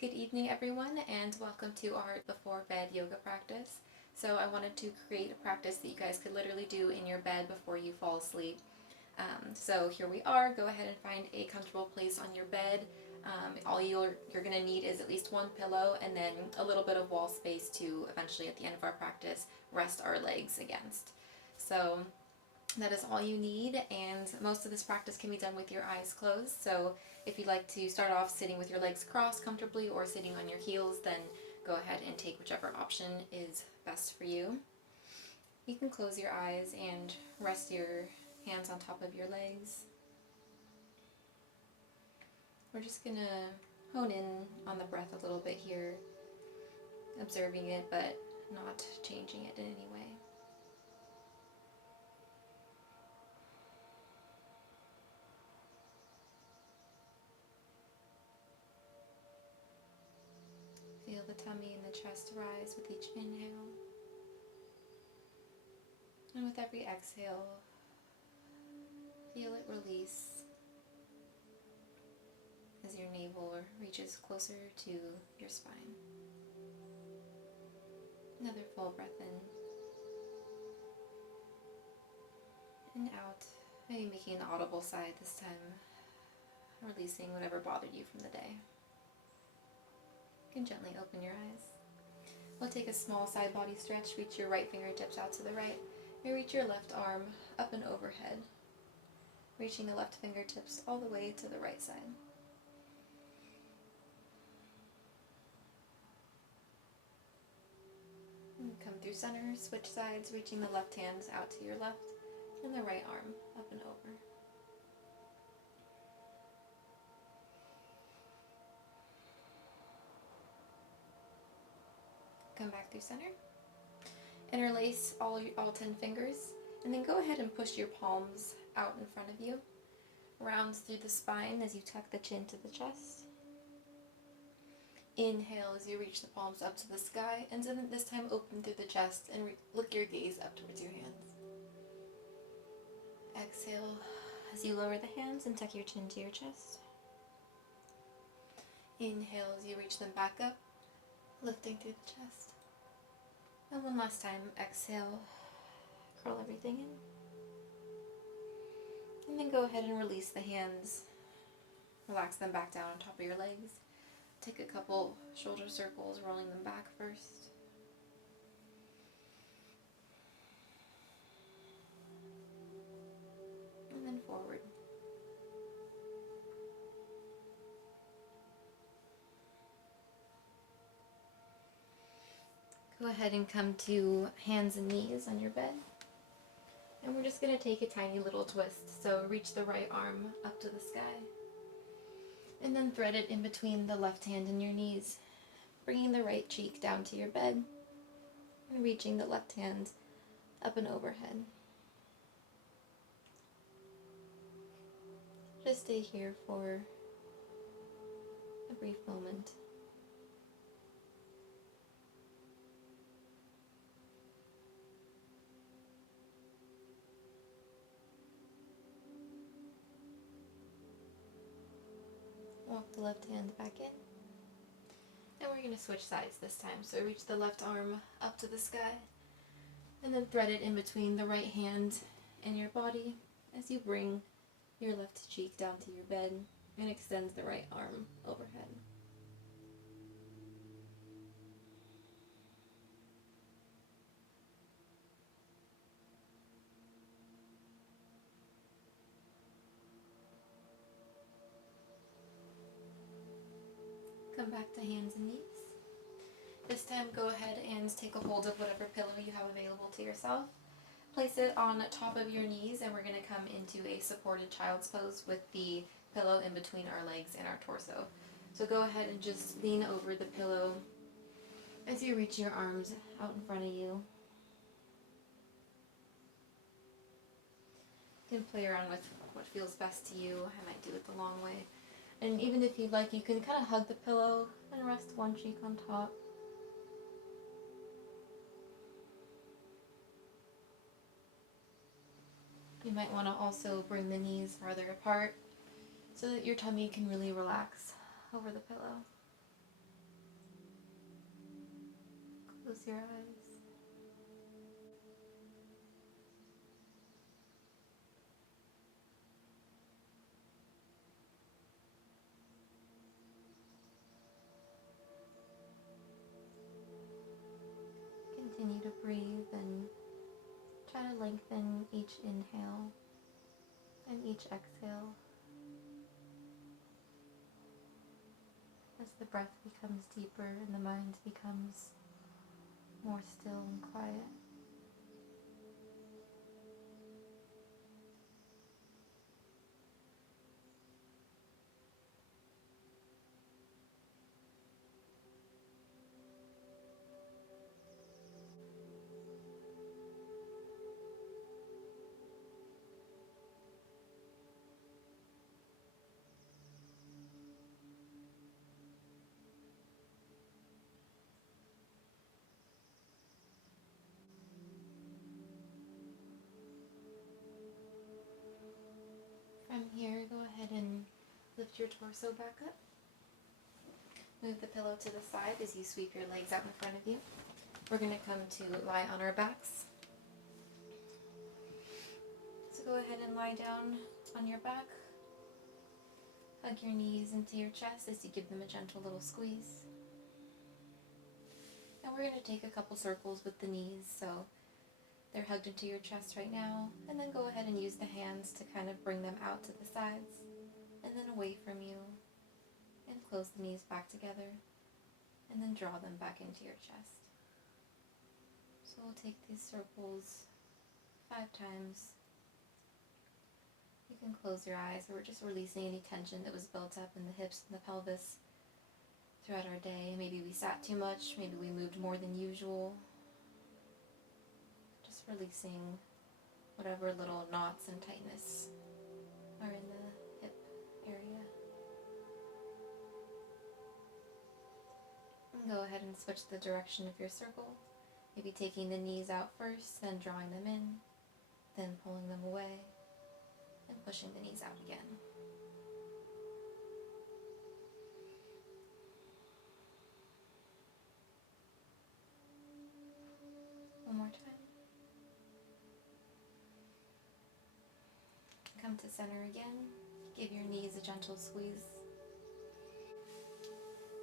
Good evening, everyone, and welcome to our before bed yoga practice. So I wanted to create a practice that you guys could literally do in your bed before you fall asleep. So here we are. Go ahead and find a comfortable place on your bed. All you're going to need is at least one pillow and then a little bit of wall space to eventually, at the end of our practice, rest our legs against. So that is all you need, and most of this practice can be done with your eyes closed. So if you'd like to start off sitting with your legs crossed comfortably or sitting on your heels, then go ahead and take whichever option is best for you. You can close your eyes and rest your hands on top of your legs. We're just going to hone in on the breath a little bit here, observing it but not changing it in any way. Feel the tummy and the chest rise with each inhale. And with every exhale, feel it release as your navel reaches closer to your spine. Another full breath in and out, maybe making an audible sigh this time, releasing whatever bothered you from the day. You can gently open your eyes. We'll take a small side body stretch. Reach your right fingertips out to the right. And reach your left arm up and overhead, reaching the left fingertips all the way to the right side. And come through center, switch sides, reaching the left hand out to your left and the right arm up and over. Come back through center. Interlace all 10 fingers, and then go ahead and push your palms out in front of you. Rounds through the spine as you tuck the chin to the chest. Inhale as you reach the palms up to the sky, and then this time open through the chest and look your gaze up towards your hands. Exhale as you lower the hands and tuck your chin to your chest. Inhale as you reach them back up, lifting through the chest. And one last time, exhale, curl everything in. And then go ahead and release the hands. Relax them back down on top of your legs. Take a couple shoulder circles, rolling them back first. And then forward. Go ahead and come to hands and knees on your bed. And we're just going to take a tiny little twist. So reach the right arm up to the sky. And then thread it in between the left hand and your knees, bringing the right cheek down to your bed and reaching the left hand up and overhead. Just stay here for a brief moment. Walk the left hand back in. And we're going to switch sides this time. So reach the left arm up to the sky. And then thread it in between the right hand and your body as you bring your left cheek down to your bed and extend the right arm overhead. Come back to hands and knees. This time go ahead and take a hold of whatever pillow you have available to yourself. Place it on top of your knees, and we're going to come into a supported child's pose with the pillow in between our legs and our torso. So go ahead and just lean over the pillow as you reach your arms out in front of you. You can play around with what feels best to you. I might do it the long way. And even if you'd like, you can kind of hug the pillow and rest one cheek on top. You might want to also bring the knees farther apart so that your tummy can really relax over the pillow. your eyes. Continue to breathe and try to lengthen each inhale and each exhale as the breath becomes deeper and the mind becomes more still and quiet. From here, go ahead and lift your torso back up. Move the pillow to the side as you sweep your legs out in front of you. We're going to come to lie on our backs. So go ahead and lie down on your back. Hug your knees into your chest as you give them a gentle little squeeze. And we're going to take a couple circles with the knees, so they're hugged into your chest right now. And then go ahead and use the hands to kind of bring them out to the sides and then away from you. And close the knees back together. And then draw them back into your chest. So we'll take these circles 5 times. You can close your eyes, so we're just releasing any tension that was built up in the hips and the pelvis throughout our day. Maybe we sat too much, maybe we moved more than usual. Just releasing whatever little knots and tightness are in the hip area. And go ahead and switch the direction of your circle. Maybe taking the knees out first, then drawing them in, then pulling them away, and pushing the knees out again. One more time. Come to center again. Give your knees a gentle squeeze.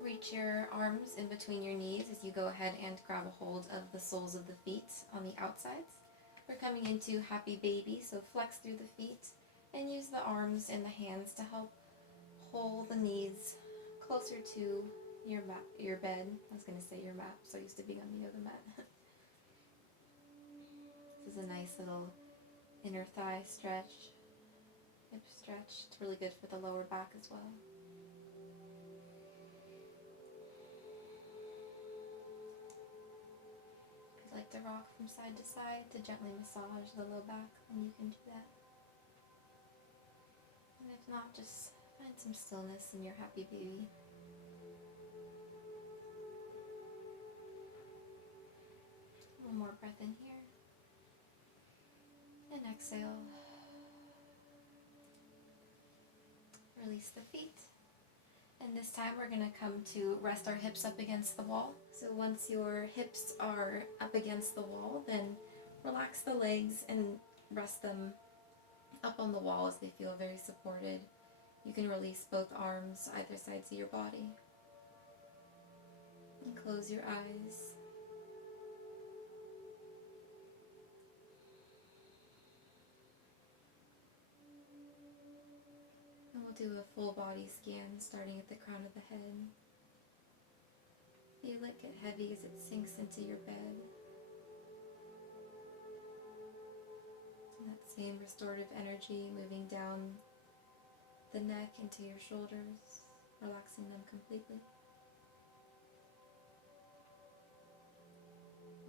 Reach your arms in between your knees as you go ahead and grab a hold of the soles of the feet on the outsides. We're coming into happy baby, so flex through the feet and use the arms and the hands to help pull the knees closer to your bed. I was going to say your mat, so used to being on the yoga mat. This is a nice little inner thigh stretch, hip stretch. It's really good for the lower back as well. If you'd like to rock from side to side to gently massage the low back, then you can do that. And if not, just find some stillness in your happy baby. One more breath in here. And exhale. Release the feet. And this time we're going to come to rest our hips up against the wall. So once your hips are up against the wall, then relax the legs and rest them up on the wall as they feel very supported. You can release both arms either sides of your body. And close your eyes. And we'll do a full body scan starting at the crown of the head. Feel it get heavy as it sinks into your bed. And that same restorative energy moving down the neck into your shoulders, relaxing them completely.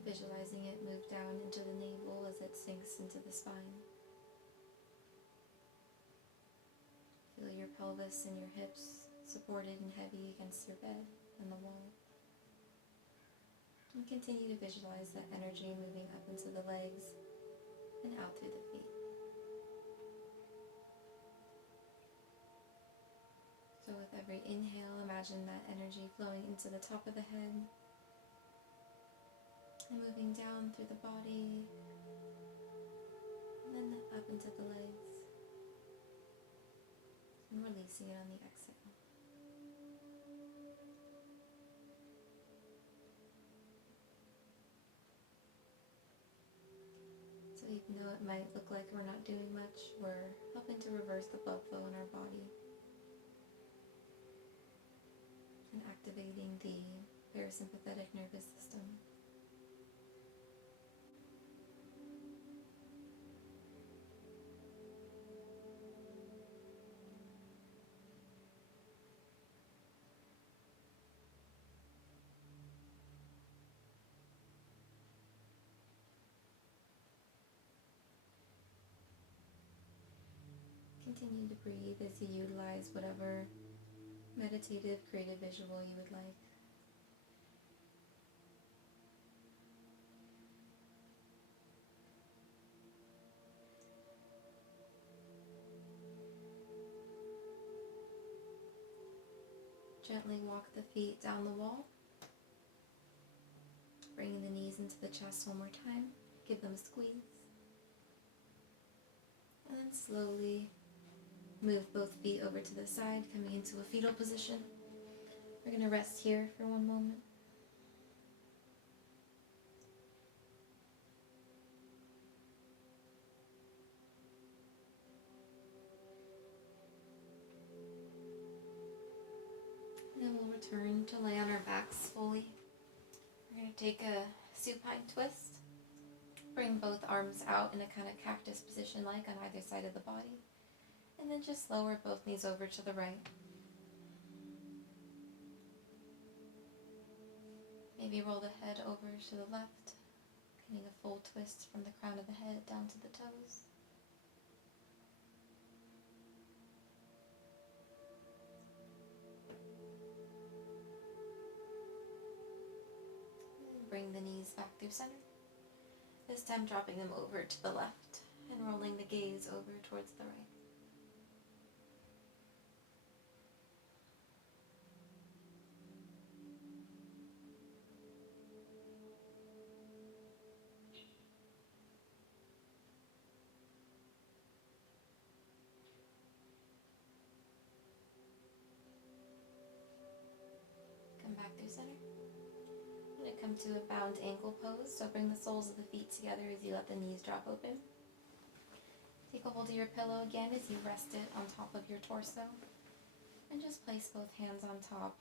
Visualizing it move down into the navel as it sinks into the spine. Feel your pelvis and your hips supported and heavy against your bed and the wall. And continue to visualize that energy moving up into the legs and out through the feet. So with every inhale, imagine that energy flowing into the top of the head And moving down through the body, and then up into the legs, and releasing it on the exhale. So even though it might look like we're not doing much, we're helping to reverse the blood flow in our body and activating the parasympathetic nervous system. Continue to breathe as you utilize whatever meditative, creative visual you would like. Gently walk the feet down the wall, bringing the knees into the chest one more time. Give them a squeeze. And then slowly move both feet over to the side, coming into a fetal position. We're going to rest here for one moment. And then we'll return to lay on our backs fully. We're going to take a supine twist. Bring both arms out in a kind of cactus position like on either side of the body. And then just lower both knees over to the right. Maybe roll the head over to the left, getting a full twist from the crown of the head down to the toes. And bring the knees back through center. This time dropping them over to the left and rolling the gaze over towards the right. Come back through center. I'm going to come to a bound ankle pose, so bring the soles of the feet together as you let the knees drop open. Take a hold of your pillow again as you rest it on top of your torso. And just place both hands on top,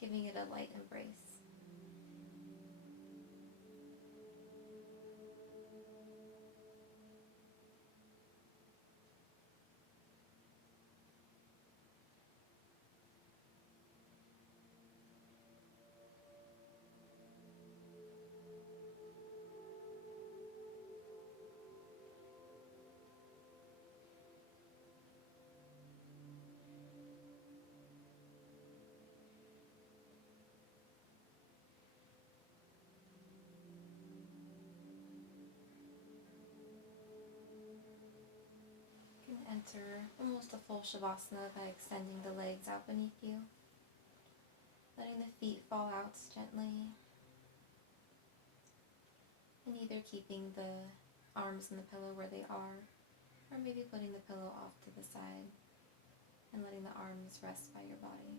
giving it a light embrace. You can enter almost a full shavasana by extending the legs out beneath you, letting the feet fall out gently, and either keeping the arms and the pillow where they are, or maybe putting the pillow off to the side and letting the arms rest by your body.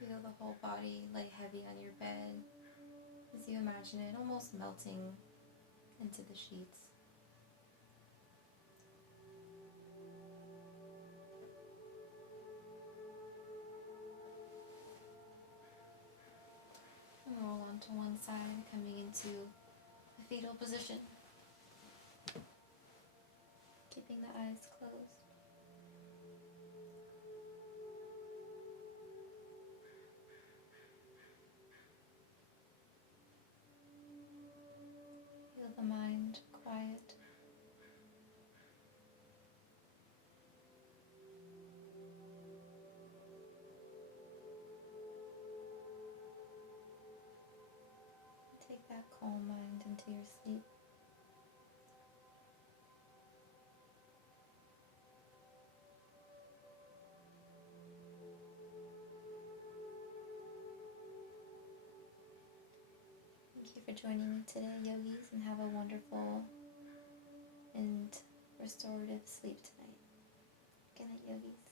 Feel the whole body lay heavy on your bed as you imagine it almost melting into the sheets. And roll onto one side, coming into a fetal position. Keeping the eyes closed. Feel the mind that calm mind into your sleep. Thank you for joining me today, yogis, and have a wonderful and restorative sleep tonight. Good night, yogis.